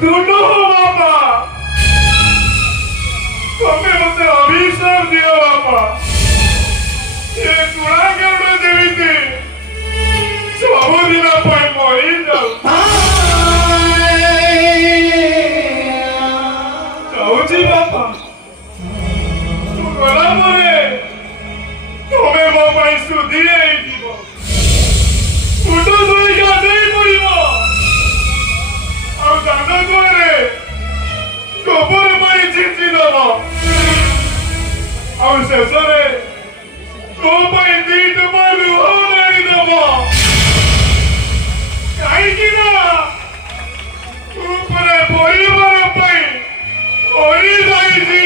ଶୁଣୁ ବାପା, ତମେ ମତେ ଅଭିଶାପ ଦିଅ ବାପା। ଏ ଗୁଣାଗାର ଯେମିତି ସବୁଦିନ ପାଇଁ ମରିଯାଉ। ଯାଉଛି ବାପା, ତୁ ଗଲା ପରେ ତମେ ମୋ ପାଇଁ ସୁଧି ହେଇଯିବ। ମୁଣ୍ଡ ଧୋଇ ଗାଧେଇ ପଡିବ, ଆଉ ଦାଣ୍ଡ ଦୁଆରେ ଗୋବର ପାଣି ଛିଞ୍ଚି ଦବ, ଆଉ ଶେଷରେ ମୋ ପାଇଁ 2 ଟୋପା ଲୁହ ଢାଳିଦବ। କାହିଁକି ନା ତୁ ପରେ ପରିବାର ପାଇଁ କରିଯାଇଛି।